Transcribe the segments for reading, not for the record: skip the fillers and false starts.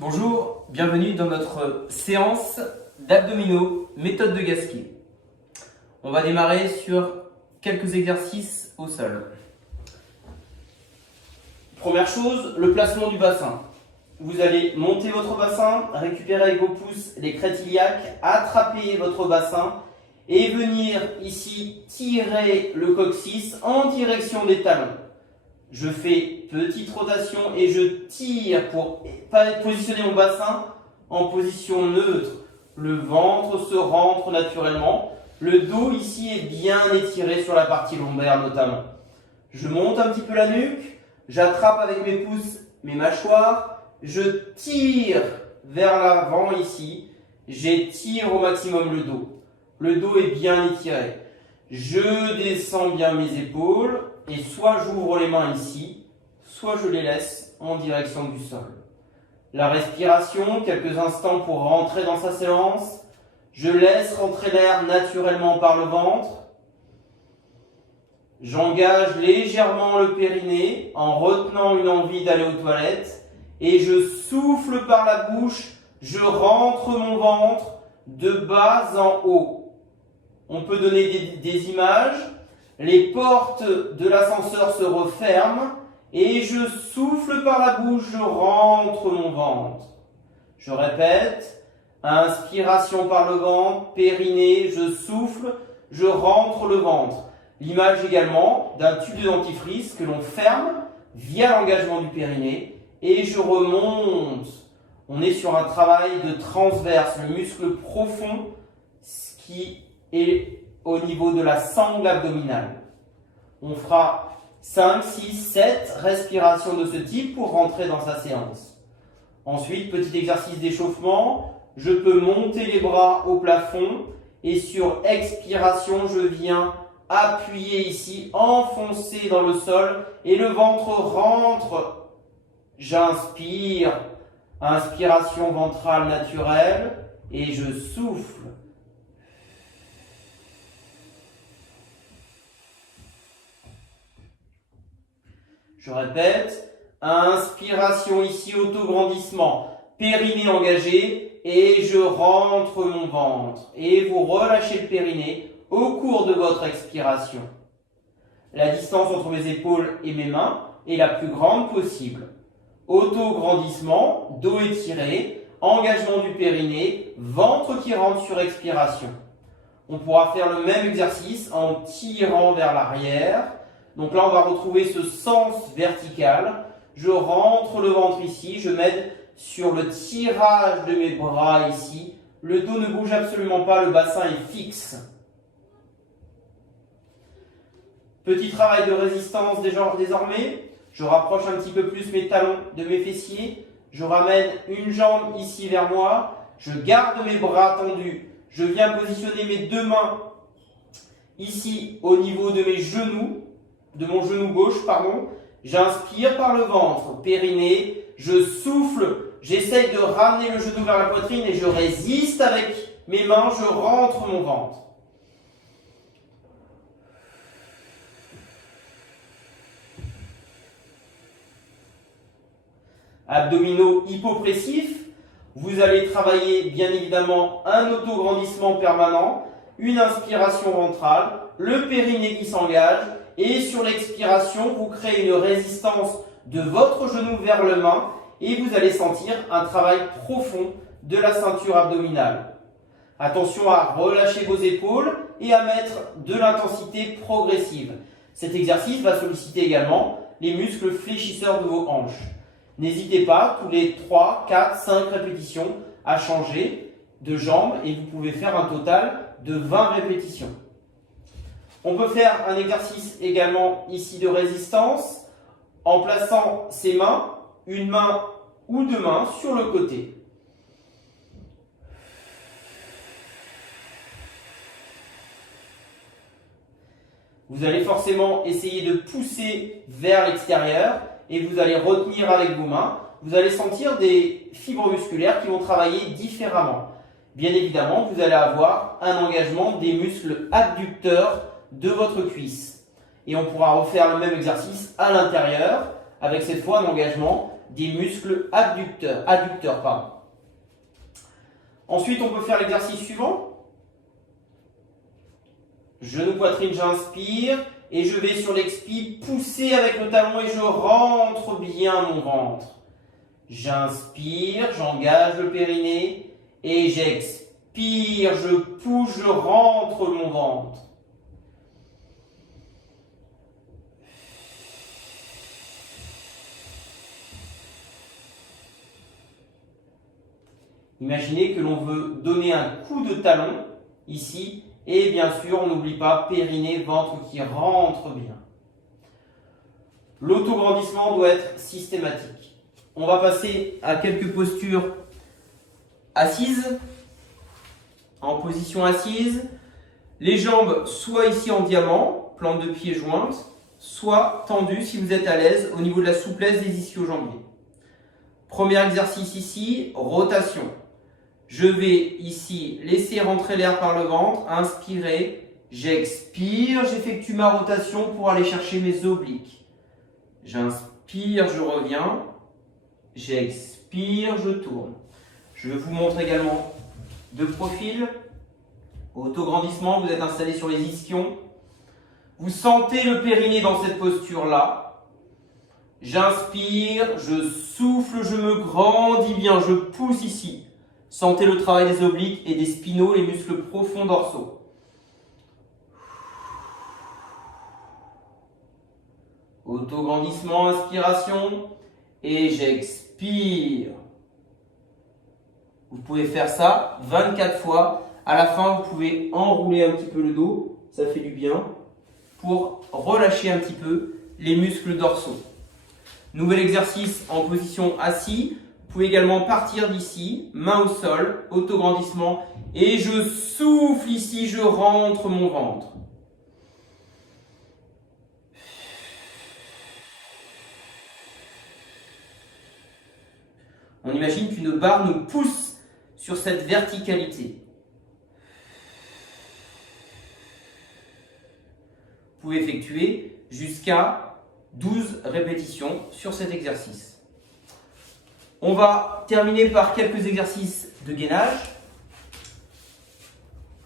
Bonjour, bienvenue dans notre séance d'abdominaux, méthode de Gasquet. On va démarrer sur quelques exercices au sol. Première chose, le placement du bassin. Vous allez monter votre bassin, récupérer avec vos pouces les crêtes iliaques, attraper votre bassin et venir ici tirer le coccyx en direction des talons. Je fais petite rotation et je tire pour positionner mon bassin en position neutre. Le ventre se rentre naturellement. Le dos ici est bien étiré sur la partie lombaire notamment. Je monte un petit peu la nuque. J'attrape avec mes pouces mes mâchoires. Je tire vers l'avant ici. J'étire au maximum le dos. Le dos est bien étiré. Je descends bien mes épaules. Et soit j'ouvre les mains ici, soit je les laisse en direction du sol. La respiration, quelques instants pour rentrer dans sa séance. Je laisse rentrer l'air naturellement par le ventre. J'engage légèrement le périnée en retenant une envie d'aller aux toilettes. Et je souffle par la bouche, je rentre mon ventre de bas en haut. On peut donner des images. Les portes de l'ascenseur se referment et je souffle par la bouche, je rentre mon ventre. Je répète, inspiration par le ventre, périnée, je souffle, je rentre le ventre. L'image également d'un tube de dentifrice que l'on ferme via l'engagement du périnée et je remonte. On est sur un travail de transverse, le muscle profond, ce qui est au niveau de la sangle abdominale. On fera 5, 6, 7 respirations de ce type pour rentrer dans sa séance. Ensuite, petit exercice d'échauffement. Je peux monter les bras au plafond et sur expiration, je viens appuyer ici, enfoncer dans le sol et le ventre rentre. J'inspire, inspiration ventrale naturelle et je souffle. Je répète, inspiration ici, autograndissement, périnée engagé et je rentre mon ventre. Et vous relâchez le périnée au cours de votre expiration. La distance entre mes épaules et mes mains est la plus grande possible. Autograndissement, dos étiré, engagement du périnée, ventre qui rentre sur expiration. On pourra faire le même exercice en tirant vers l'arrière. Donc là, on va retrouver ce sens vertical. Je rentre le ventre ici, je m'aide sur le tirage de mes bras ici. Le dos ne bouge absolument pas, le bassin est fixe. Petit travail de résistance désormais. Je rapproche un petit peu plus mes talons de mes fessiers. Je ramène une jambe ici vers moi. Je garde mes bras tendus. Je viens positionner mes deux mains ici au niveau de mes genoux. De mon genou gauche, j'inspire par le ventre, périnée, je souffle, j'essaye de ramener le genou vers la poitrine et je résiste avec mes mains, je rentre mon ventre. Abdominaux hypopressifs, vous allez travailler bien évidemment un autograndissement permanent, une inspiration ventrale, le périnée qui s'engage. Et sur l'expiration, vous créez une résistance de votre genou vers le main et vous allez sentir un travail profond de la ceinture abdominale. Attention à relâcher vos épaules et à mettre de l'intensité progressive. Cet exercice va solliciter également les muscles fléchisseurs de vos hanches. N'hésitez pas, tous les 3, 4, 5 répétitions, à changer de jambe et vous pouvez faire un total de 20 répétitions. On peut faire un exercice également ici de résistance en plaçant ses mains, une main ou deux mains sur le côté. Vous allez forcément essayer de pousser vers l'extérieur et vous allez retenir avec vos mains. Vous allez sentir des fibres musculaires qui vont travailler différemment. Bien évidemment, vous allez avoir un engagement des muscles abducteurs de votre cuisse. Et on pourra refaire le même exercice à l'intérieur avec cette fois un engagement des muscles adducteurs, pardon. Ensuite, on peut faire l'exercice suivant. Genou, poitrine, j'inspire et je vais sur l'expi pousser avec le talon et je rentre bien mon ventre. J'inspire, j'engage le périnée et j'expire, je pousse, je rentre mon ventre. Imaginez que l'on veut donner un coup de talon ici et bien sûr on n'oublie pas périnée, ventre qui rentre bien. L'autograndissement doit être systématique. On va passer à quelques postures assises. En position assise, les jambes soit ici en diamant, plante de pied jointe, soit tendues si vous êtes à l'aise au niveau de la souplesse des ischio-jambiers. Premier exercice ici, rotation. Je vais ici laisser rentrer l'air par le ventre, inspirer, j'expire, j'effectue ma rotation pour aller chercher mes obliques. J'inspire, je reviens, j'expire, je tourne. Je vous montre également de profil. Autograndissement, vous êtes installé sur les ischions. Vous sentez le périnée dans cette posture-là. J'inspire, je souffle, je me grandis bien, je pousse ici. Sentez le travail des obliques et des spinaux, les muscles profonds dorsaux. Autograndissement, inspiration et j'expire. Vous pouvez faire ça 24 fois. À la fin, vous pouvez enrouler un petit peu le dos, ça fait du bien, pour relâcher un petit peu les muscles dorsaux. Nouvel exercice en position assis. Vous pouvez également partir d'ici, main au sol, autograndissement, et je souffle ici, je rentre mon ventre. On imagine qu'une barre nous pousse sur cette verticalité. Vous pouvez effectuer jusqu'à 12 répétitions sur cet exercice. On va terminer par quelques exercices de gainage.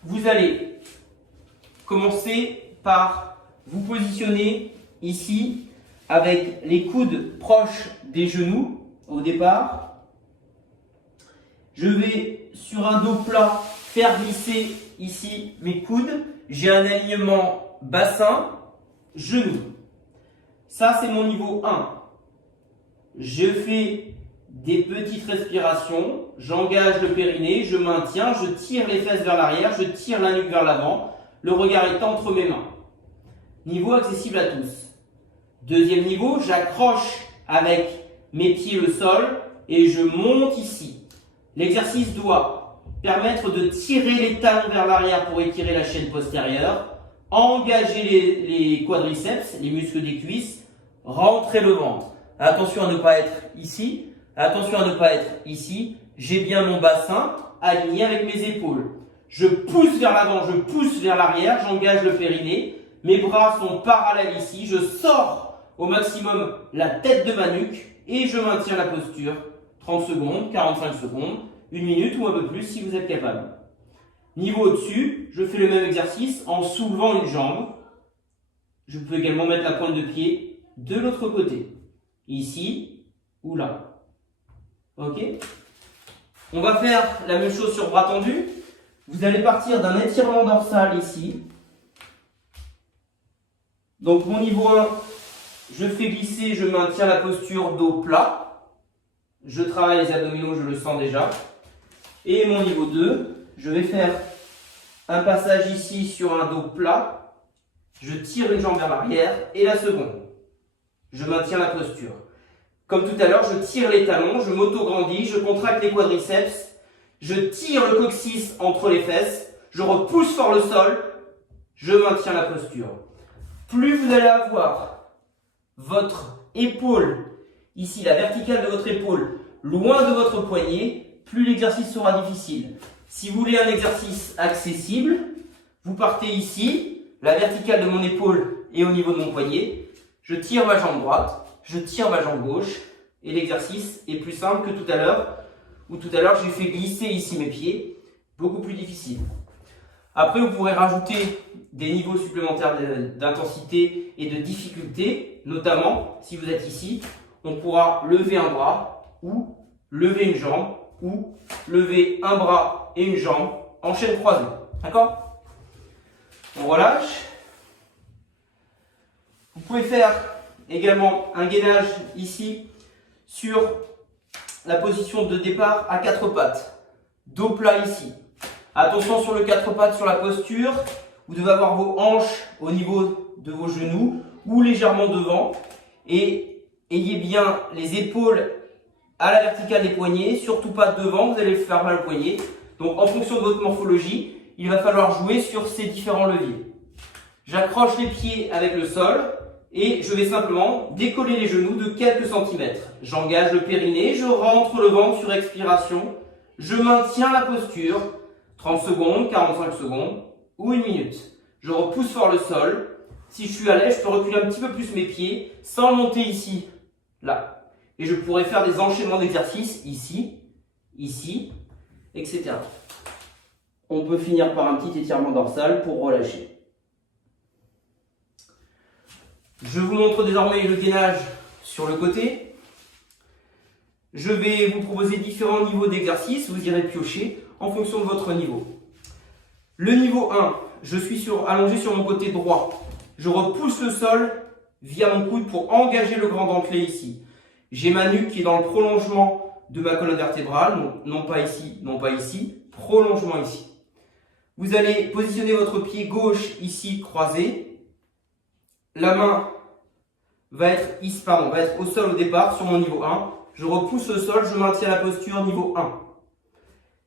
Vous allez commencer par vous positionner ici avec les coudes proches des genoux au départ. Je vais sur un dos plat faire glisser ici mes coudes. J'ai un alignement bassin, genou. Ça c'est mon niveau 1. Je fais des petites respirations, j'engage le périnée, je maintiens, je tire les fesses vers l'arrière, je tire la nuque vers l'avant, le regard est entre mes mains. Niveau accessible à tous. Deuxième niveau, j'accroche avec mes pieds le sol et je monte ici. L'exercice doit permettre de tirer les talons vers l'arrière pour étirer la chaîne postérieure, engager les quadriceps, les muscles des cuisses, rentrer le ventre. Attention à ne pas être ici. Attention à ne pas être ici, j'ai bien mon bassin aligné avec mes épaules. Je pousse vers l'avant, je pousse vers l'arrière, j'engage le périnée. Mes bras sont parallèles ici, je sors au maximum la tête de ma nuque et je maintiens la posture 30 secondes, 45 secondes, 1 minute ou un peu plus si vous êtes capable. Niveau au-dessus, je fais le même exercice en soulevant une jambe. Je peux également mettre la pointe de pied de l'autre côté, ici ou là. Ok. On va faire la même chose sur bras tendus. Vous allez partir d'un étirement dorsal ici. Donc mon niveau 1, je fais glisser, je maintiens la posture dos plat. Je travaille les abdominaux, je le sens déjà. Et mon niveau 2, je vais faire un passage ici sur un dos plat. Je tire une jambe vers l'arrière et la seconde. Je maintiens la posture. Comme tout à l'heure, je tire les talons, je m'auto-grandis, je contracte les quadriceps, je tire le coccyx entre les fesses, je repousse fort le sol, je maintiens la posture. Plus vous allez avoir votre épaule, ici la verticale de votre épaule, loin de votre poignet, plus l'exercice sera difficile. Si vous voulez un exercice accessible, vous partez ici, la verticale de mon épaule est au niveau de mon poignet, je tire ma jambe droite, je tire ma jambe gauche, et l'exercice est plus simple que tout à l'heure, où tout à l'heure j'ai fait glisser ici mes pieds, beaucoup plus difficile. Après, vous pourrez rajouter des niveaux supplémentaires d'intensité et de difficulté, notamment si vous êtes ici, on pourra lever un bras ou lever une jambe ou lever un bras et une jambe en chaîne croisée. D'accord? On relâche. Vous pouvez faire également un gainage ici sur la position de départ à quatre pattes. Dos plat ici. Attention sur le quatre pattes, sur la posture. Vous devez avoir vos hanches au niveau de vos genoux ou légèrement devant. Et ayez bien les épaules à la verticale des poignets, surtout pas devant, vous allez faire mal au poignet. Donc en fonction de votre morphologie, il va falloir jouer sur ces différents leviers. J'accroche les pieds avec le sol et je vais simplement décoller les genoux de quelques centimètres. J'engage le périnée, je rentre le ventre sur expiration, je maintiens la posture, 30 secondes, 45 secondes ou 1 minute. Je repousse fort le sol. Si je suis à l'aise, je peux reculer un petit peu plus mes pieds sans monter ici, là. Et je pourrais faire des enchaînements d'exercices ici, ici, etc. On peut finir par un petit étirement dorsal pour relâcher. Je vous montre désormais le gainage sur le côté. Je vais vous proposer différents niveaux d'exercice. Vous irez piocher en fonction de votre niveau. Le niveau 1, je suis allongé sur mon côté droit. Je repousse le sol via mon coude pour engager le grand dentelé ici. J'ai ma nuque qui est dans le prolongement de ma colonne vertébrale, non pas ici, non pas ici, prolongement ici. Vous allez positionner votre pied gauche ici croisé. La main va être au sol au départ sur mon niveau 1. Je repousse le sol, je maintiens la posture niveau 1.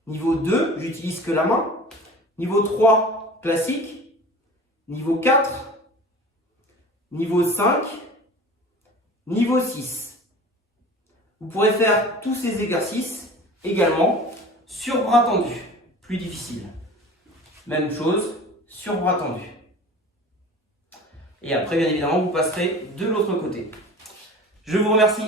Niveau 2, j'utilise que la main. Niveau 3, classique. Niveau 4, niveau 5, niveau 6. Vous pourrez faire tous ces exercices également sur bras tendus, plus difficile. Même chose, sur bras tendus. Et après, bien évidemment, vous passerez de l'autre côté. Je vous remercie.